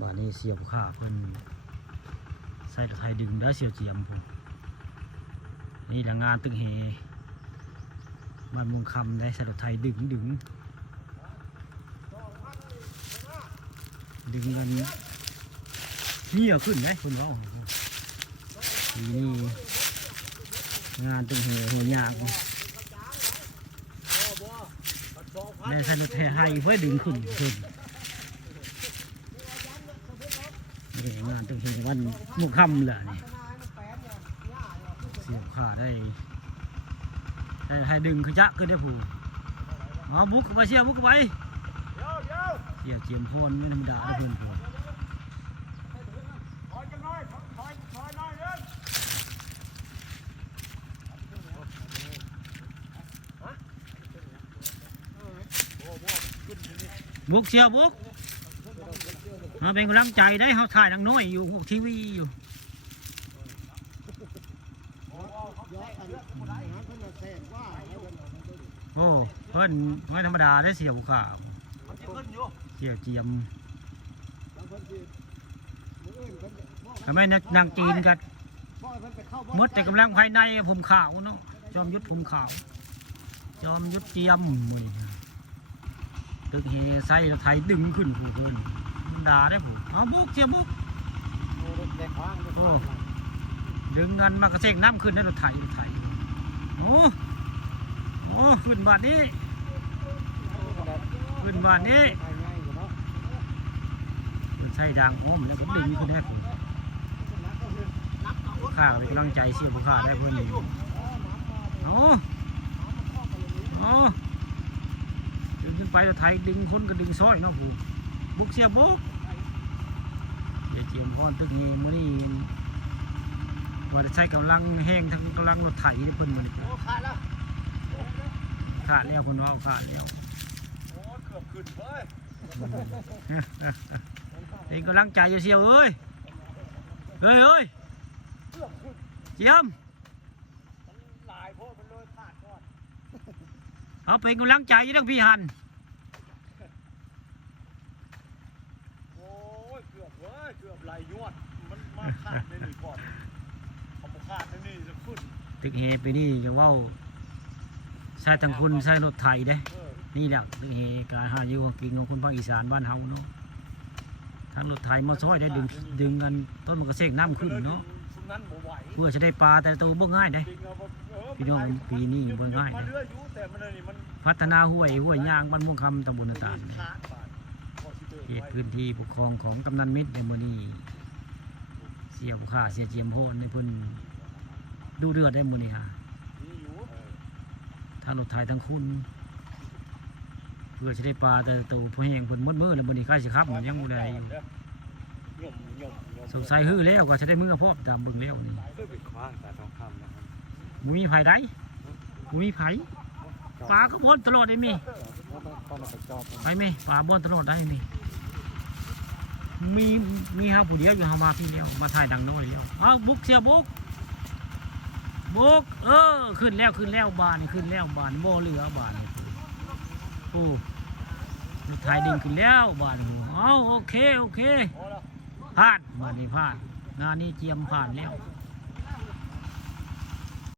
บาดนี้เสียบขาเพิ่นใส่ตะไคร้ดึงได้เสียวเจียมพุ่นนี่แหละงานตึกเฮมันมุงคำได้ส่ตะไคร้ดึงดึงดึงกันเหี้ยขึ้นได้คนเว่าปีนี้งานตึกเฮหัวยากได้ใส่ตะไคร้เพื่อดึงขึ้นขึ้น เรื่องงานต้องเห็นวันมุกคำแหละนี่เสียบขาได้ให้ให้ดึงขยักขึ้นได้ผู้อ๋บุกไปเชียบุกไปเสียเจียมพรไม่ธรรมดาเพื่อนผู้บุกเชียบุก มาเป็นกำลังใจได้เขาถ่ายนังน้อยอยู่ทีวีอยู่โอ้เพิ่นไม่ธรรมดาได้เสียวข่าวเสียวเจียมทำไมนางจีนกันมดแต่กำลังภายในผมขาวเนาะจอมยุทธผมขาว จอมยุทธเจียมมือตึกเฮไส้ไทยดึงขึ้นผู้ขึ้น ด่าได้ผมเอาบุกเชียบุกโอ้ดึงเงินมากระเซงน้ำขึ้นได้รถไถรถไถโอ้โอ้ขึ้นบาทนี้ขึ้นบาทนี้มันใช่ดังโอ้มันแล้วก็ดึงขึ้นให้ผมข้าเป็นกำลังใจเสียบุข้าได้เพื่อนอยู่โอ้โอ้ดึงขึ้นไปรถไถดึงคนก็ดึงซ้อยเนาะผม บุกเสียบุกเดี๋ยวเจียมพรตึกนี้มื่อนี้ว่าจะใช้กำลังแห้งทั้งกำลังรถไถนี่เพิ่นมันโอ้ขาดแล้วขาดแล้วคนว่าขาดแล้วโอ้เกือบขึ้นเว้ยเป็นกำลังใจอยู่เสียวเอ้ยเฮ้ยเฮ้ยเจียมหลายโพดมันเลยขาดก่อนเอาเป็นกำลังใจอยี่ทั้งพี่หัน โอ้ยเกือบเว้ยเกือ บไหลยวด มันมาขาดในนี่ก่อนเขาบอกขาดในนี่จะขึ้นตึกเฮไปนี่จะเว่าใช้ทางคุณใช้รถไถได้ เออนี่แหละตึกเฮการหาอยู่ของกินของคนภาคอีสานบ้านเฮาเนาะทางรถไถมาซอยได้ดึงดึงกันต้นมันก็เสกน้ำขึ้นเนาะซุมนั้นบ่ไหวเพื่อจะได้ปลาแต่ตัวบ่ง่ายได้ จริงเอาบ่เออพี่น้องปีนี้บ่ง่ายมันนะเลื่อยอยู่แต่มันนี่มันพัฒนาห้วยห้วยยางบ้านม่วงคำตำบลต่างขาดบาดพอสิ เขตพื้นที่ปกครองของกำนันเม็ดในมือนี้เสียบุค่าเสียเจียมโพนในพิ่นดูเดือดได้มือนี้ฮะนี่อยู่เออทางรถไถทางคุณเพื่อจะได้ปลาแต่ตัวผู้แห้งเพิ่นมดมือแล้วมือนี้ใกล้สิครับมันยังบ่ได้อยู่หย่อมหย่อมหย่อมสงสัยฮื้อแล้วก็จะได้มือพร้อมตามเบิ่งแล้วนี่เคยไปคว้างแต่ทองคำนะครับบ่มีไผได้บ่มีไผปลาก็บ่นตลอดได้มีไปไหมป่าบอนตลอดได้ไหม มีมีเฮาผู้เดียวอยู่เฮามาพี่เดียวมาถ่ายดังโน้อยเดียวเอาบุกเสียบุกบุกเออขึ้นแล้วขึ้นแล้วบานขึ้นแล้วบานบ่เหลือบานโอ้ถ่ายดิ่งขึ้นแล้วบานโอ้เอาโอเคโอเคพอแล้วผ่านบานนี้ผ่านงานนี้เจียมผ่านแล้ว